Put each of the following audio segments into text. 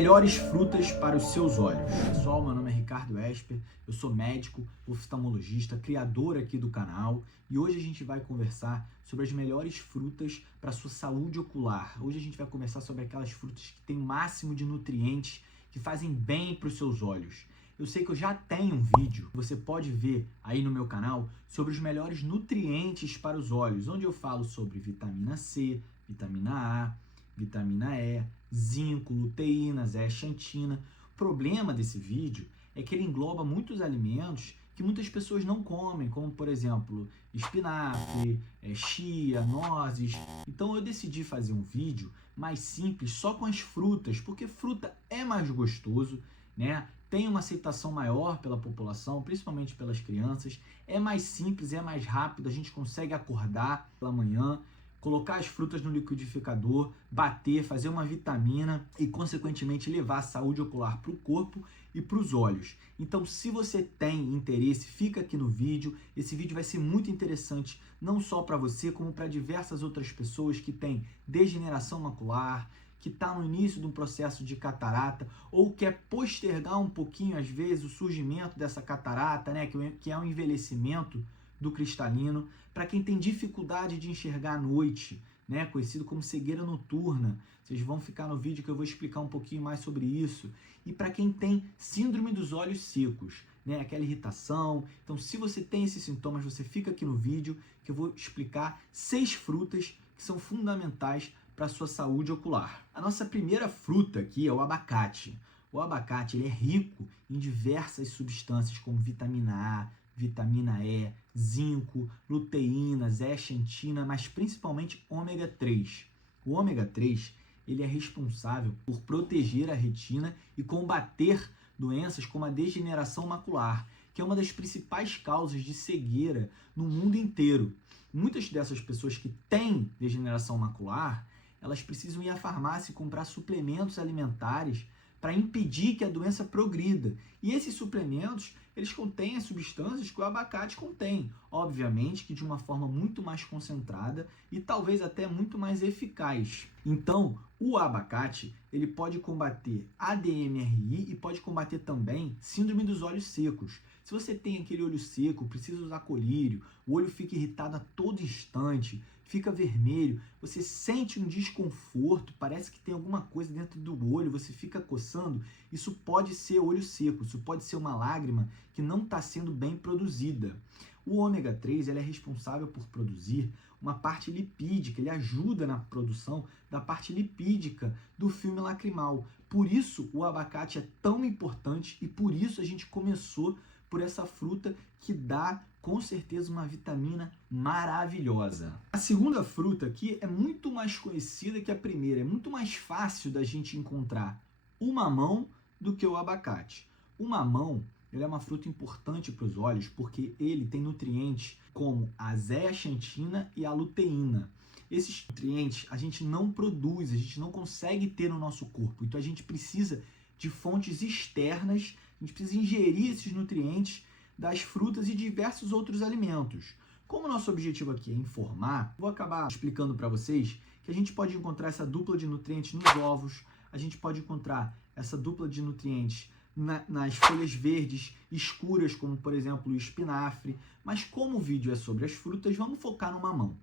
Melhores frutas para os seus olhos. Pessoal, meu nome é Ricardo Esper, eu sou médico, oftalmologista, criador aqui do canal e hoje a gente vai conversar sobre as melhores frutas para a sua saúde ocular. Hoje a gente vai conversar sobre aquelas frutas que têm o máximo de nutrientes, que fazem bem para os seus olhos. Eu sei que eu já tenho um vídeo, você pode ver aí no meu canal, sobre os melhores nutrientes para os olhos, onde eu falo sobre vitamina C, vitamina A, vitamina E, zinco, luteína, zeaxantina. O problema desse vídeo é que ele engloba muitos alimentos que muitas pessoas não comem, como por exemplo, espinafre, chia, nozes. Então eu decidi fazer um vídeo mais simples, só com as frutas, porque fruta é mais gostoso, né? Tem uma aceitação maior pela população, principalmente pelas crianças, é mais simples, é mais rápido, a gente consegue acordar pela manhã, colocar as frutas no liquidificador, bater, fazer uma vitamina e, consequentemente, levar a saúde ocular para o corpo e para os olhos. Então, se você tem interesse, fica aqui no vídeo. Esse vídeo vai ser muito interessante, não só para você, como para diversas outras pessoas que têm degeneração macular, que está no início de um processo de catarata ou quer postergar um pouquinho, às vezes, o surgimento dessa catarata, né, que é o envelhecimento do cristalino, para quem tem dificuldade de enxergar à noite, né, conhecido como cegueira noturna. Vocês vão ficar no vídeo que eu vou explicar um pouquinho mais sobre isso. E para quem tem síndrome dos olhos secos, né, aquela irritação. Então, se você tem esses sintomas, você fica aqui no vídeo que eu vou explicar 6 frutas que são fundamentais para a sua saúde ocular. A nossa primeira fruta aqui é o abacate. O abacate ele é rico em diversas substâncias como vitamina A, vitamina E, zinco, luteína, zeaxantina, mas principalmente ômega 3. O ômega 3 ele é responsável por proteger a retina e combater doenças como a degeneração macular, que é uma das principais causas de cegueira no mundo inteiro. Muitas dessas pessoas que têm degeneração macular, elas precisam ir à farmácia e comprar suplementos alimentares para impedir que a doença progrida. E esses suplementos, eles contêm as substâncias que o abacate contém. Obviamente que de uma forma muito mais concentrada e talvez até muito mais eficaz. Então, o abacate, ele pode combater ADMRI e pode combater também síndrome dos olhos secos. Se você tem aquele olho seco, precisa usar colírio, o olho fica irritado a todo instante, fica vermelho, você sente um desconforto, parece que tem alguma coisa dentro do olho, você fica coçando, isso pode ser olho seco, isso pode ser uma lágrima que não está sendo bem produzida. O ômega 3 ele é responsável por produzir uma parte lipídica, ele ajuda na produção da parte lipídica do filme lacrimal. Por isso o abacate é tão importante e por isso a gente começou por essa fruta que dá com certeza uma vitamina maravilhosa. A segunda fruta aqui é muito mais conhecida que a primeira, é muito mais fácil da gente encontrar o mamão do que o abacate. O mamão ele é uma fruta importante para os olhos porque ele tem nutrientes como a zeaxantina e a luteína. Esses nutrientes a gente não produz, a gente não consegue ter no nosso corpo, então a gente precisa de fontes externas, a gente precisa ingerir esses nutrientes das frutas e diversos outros alimentos. Como o nosso objetivo aqui é informar, vou acabar explicando para vocês que a gente pode encontrar essa dupla de nutrientes nos ovos, a gente pode encontrar essa dupla de nutrientes nas folhas verdes escuras, como por exemplo o espinafre, mas como o vídeo é sobre as frutas, vamos focar no mamão.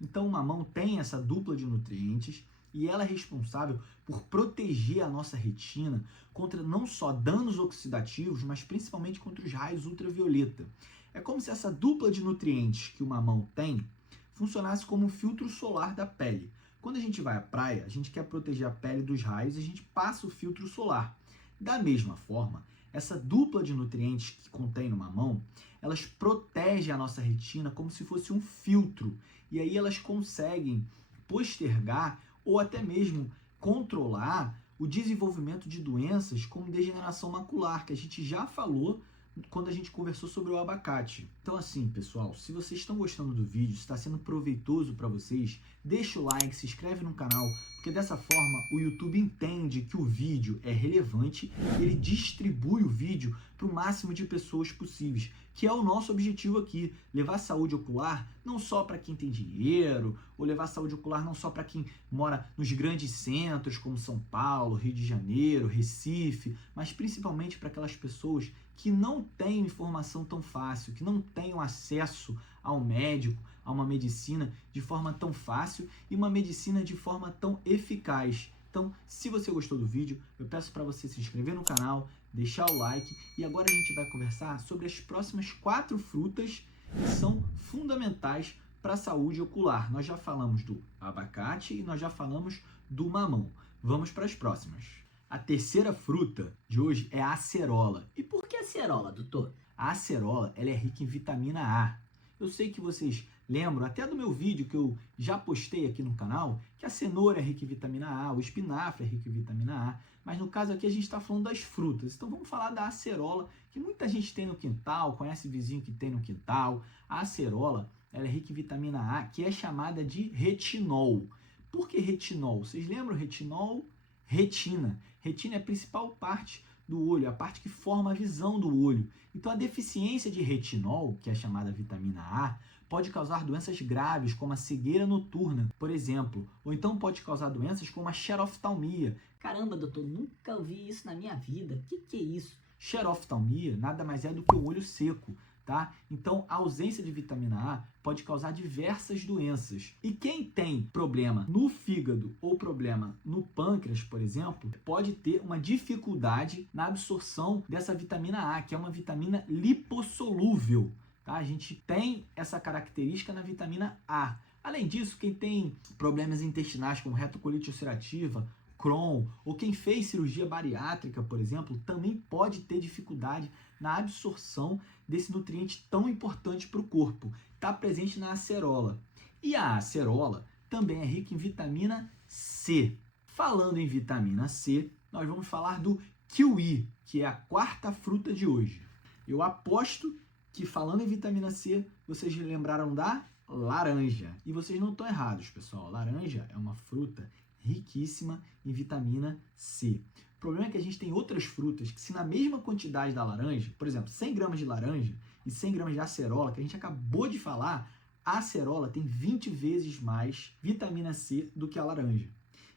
Então o mamão tem essa dupla de nutrientes e ela é responsável por proteger a nossa retina contra não só danos oxidativos, mas principalmente contra os raios ultravioleta. É como se essa dupla de nutrientes que o mamão tem funcionasse como um filtro solar da pele. Quando a gente vai à praia, a gente quer proteger a pele dos raios e a gente passa o filtro solar. Da mesma forma, essa dupla de nutrientes que contém no mamão, elas protegem a nossa retina como se fosse um filtro. E aí elas conseguem postergar ou até mesmo controlar o desenvolvimento de doenças como degeneração macular, que a gente já falou quando a gente conversou sobre o abacate. Então assim, pessoal, se vocês estão gostando do vídeo, se está sendo proveitoso para vocês, deixa o like, se inscreve no canal, porque dessa forma o YouTube entende que o vídeo é relevante, ele distribui o vídeo para o máximo de pessoas possíveis, que é o nosso objetivo aqui, levar saúde ocular não só para quem tem dinheiro, ou levar saúde ocular não só para quem mora nos grandes centros como São Paulo, Rio de Janeiro, Recife, mas principalmente para aquelas pessoas que não têm informação tão fácil, que não têm acesso ao médico, a uma medicina de forma tão fácil e uma medicina de forma tão eficaz. Então, se você gostou do vídeo, eu peço para você se inscrever no canal, deixar o like e agora a gente vai conversar sobre as próximas 4 frutas que são fundamentais para a saúde ocular. Nós já falamos do abacate e nós já falamos do mamão. Vamos para as próximas. A terceira fruta de hoje é a acerola. E por que acerola, doutor? A acerola ela é rica em vitamina A. Eu sei que vocês lembram até do meu vídeo que eu já postei aqui no canal, que a cenoura é rica em vitamina A, o espinafre é rico em vitamina A, mas no caso aqui a gente está falando das frutas. Então vamos falar da acerola, que muita gente tem no quintal, conhece vizinho que tem no quintal. A acerola ela é rica em vitamina A, que é chamada de retinol. Por que retinol? Vocês lembram retinol? Retina. Retina é a principal parte do olho, a parte que forma a visão do olho. Então a deficiência de retinol, que é chamada vitamina A, pode causar doenças graves como a cegueira noturna, por exemplo, ou então pode causar doenças como a xeroftalmia. Caramba, doutor, nunca ouvi isso na minha vida. O que é isso? Xeroftalmia nada mais é do que o olho seco, tá? Então, a ausência de vitamina A pode causar diversas doenças. E quem tem problema no fígado ou problema no pâncreas, por exemplo, pode ter uma dificuldade na absorção dessa vitamina A, que é uma vitamina lipossolúvel, tá? A gente tem essa característica na vitamina A. Além disso, quem tem problemas intestinais como retocolite ulcerativa, Crohn, ou quem fez cirurgia bariátrica, por exemplo, também pode ter dificuldade na absorção desse nutriente tão importante para o corpo. Está presente na acerola. E a acerola também é rica em vitamina C. Falando em vitamina C, nós vamos falar do kiwi, que é a 4ª fruta de hoje. Eu aposto que falando em vitamina C, vocês lembraram da laranja. E vocês não estão errados, pessoal. Laranja é uma fruta riquíssima em vitamina C. O problema é que a gente tem outras frutas que, se na mesma quantidade da laranja, por exemplo, 100 gramas de laranja e 100 gramas de acerola, que a gente acabou de falar, a acerola tem 20 vezes mais vitamina C do que a laranja.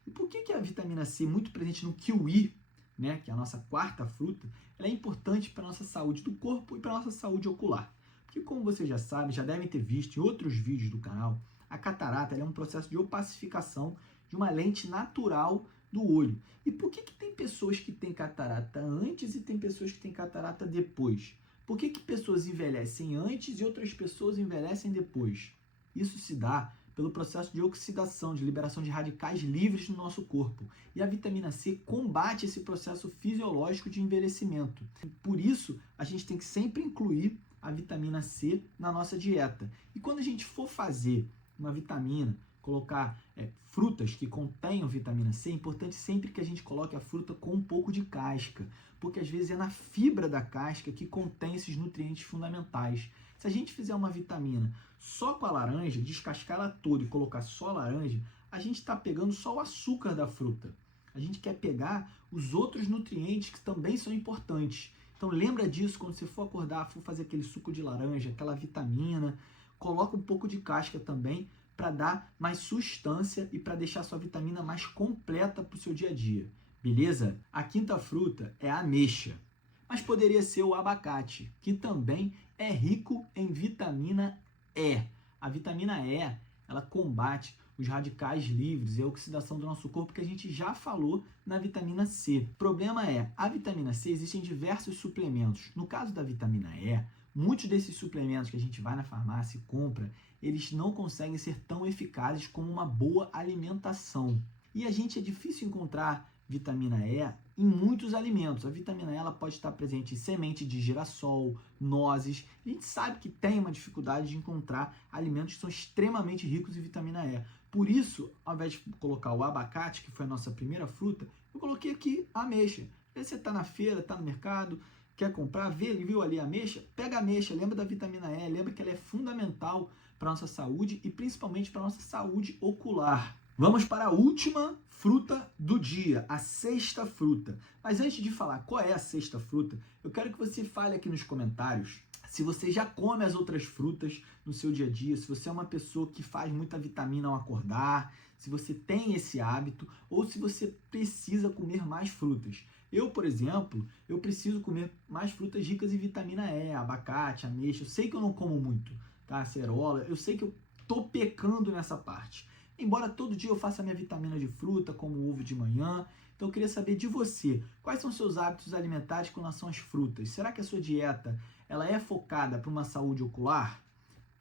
E por que a vitamina C, muito presente no kiwi, né, que é a nossa 4ª fruta, ela é importante para a nossa saúde do corpo e para a nossa saúde ocular? Porque, como vocês já sabem, já devem ter visto em outros vídeos do canal, a catarata é um processo de opacificação de uma lente natural do olho. E por que tem pessoas que têm catarata antes e tem pessoas que têm catarata depois? Por que pessoas envelhecem antes e outras pessoas envelhecem depois? Isso se dá pelo processo de oxidação, de liberação de radicais livres no nosso corpo. E a vitamina C combate esse processo fisiológico de envelhecimento. E por isso, a gente tem que sempre incluir a vitamina C na nossa dieta. E quando a gente for fazer uma vitamina, colocar frutas que contenham vitamina C, é importante sempre que a gente coloque a fruta com um pouco de casca, porque às vezes é na fibra da casca que contém esses nutrientes fundamentais. Se a gente fizer uma vitamina só com a laranja, descascar ela toda e colocar só a laranja, a gente está pegando só o açúcar da fruta. A gente quer pegar os outros nutrientes que também são importantes. Então lembra disso quando você for acordar, for fazer aquele suco de laranja, aquela vitamina, coloca um pouco de casca também, para dar mais sustância e para deixar sua vitamina mais completa para o seu dia a dia, beleza? A 5ª fruta é a ameixa, mas poderia ser o abacate, que também é rico em vitamina E. A vitamina E, ela combate os radicais livres e a oxidação do nosso corpo, que a gente já falou na vitamina C. O problema é, a vitamina C existem diversos suplementos. No caso da vitamina E, muitos desses suplementos que a gente vai na farmácia e compra, eles não conseguem ser tão eficazes como uma boa alimentação. E a gente é difícil encontrar vitamina E em muitos alimentos. A vitamina E ela pode estar presente em semente de girassol, nozes. A gente sabe que tem uma dificuldade de encontrar alimentos que são extremamente ricos em vitamina E. Por isso, ao invés de colocar o abacate, que foi a nossa primeira fruta, eu coloquei aqui a ameixa. Às vezes você está na feira, está no mercado, quer comprar, viu ali a ameixa? Pega a ameixa, lembra da vitamina E, lembra que ela é fundamental para a nossa saúde e principalmente para a nossa saúde ocular. Vamos para a última fruta do dia, a sexta fruta. Mas antes de falar qual é a sexta fruta, eu quero que você fale aqui nos comentários se você já come as outras frutas no seu dia a dia, se você é uma pessoa que faz muita vitamina ao acordar, se você tem esse hábito ou se você precisa comer mais frutas. Eu, por exemplo, eu preciso comer mais frutas ricas em vitamina E, abacate, ameixa. Eu sei que eu não como muito, tá? Acerola, eu sei que eu tô pecando nessa parte. Embora todo dia eu faça minha vitamina de fruta, como ovo de manhã. Então eu queria saber de você, quais são os seus hábitos alimentares com relação às frutas? Será que a sua dieta ela é focada para uma saúde ocular?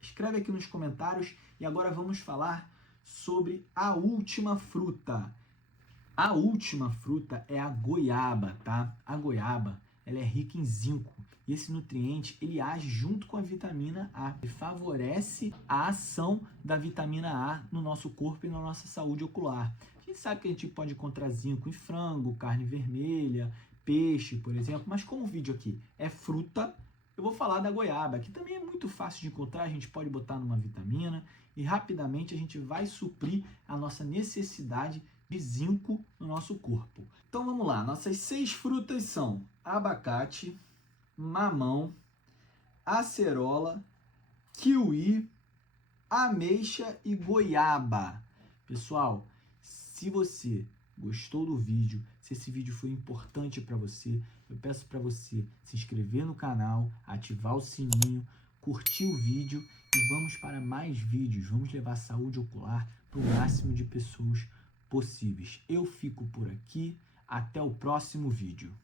Escreve aqui nos comentários e agora vamos falar sobre a última fruta. A última fruta é a goiaba, tá? A goiaba, ela é rica em zinco. E esse nutriente, ele age junto com a vitamina A e favorece a ação da vitamina A no nosso corpo e na nossa saúde ocular. A gente sabe que a gente pode encontrar zinco em frango, carne vermelha, peixe, por exemplo, mas como o vídeo aqui é fruta, eu vou falar da goiaba, que também é muito fácil de encontrar, a gente pode botar numa vitamina e rapidamente a gente vai suprir a nossa necessidade de zinco no nosso corpo. Então vamos lá, nossas 6 frutas são abacate, mamão, acerola, kiwi, ameixa e goiaba. Pessoal, se você gostou do vídeo, se esse vídeo foi importante para você, eu peço para você se inscrever no canal, ativar o sininho, curtir o vídeo e vamos para mais vídeos. Vamos levar saúde ocular para o máximo de pessoas possíveis. Eu fico por aqui, até o próximo vídeo.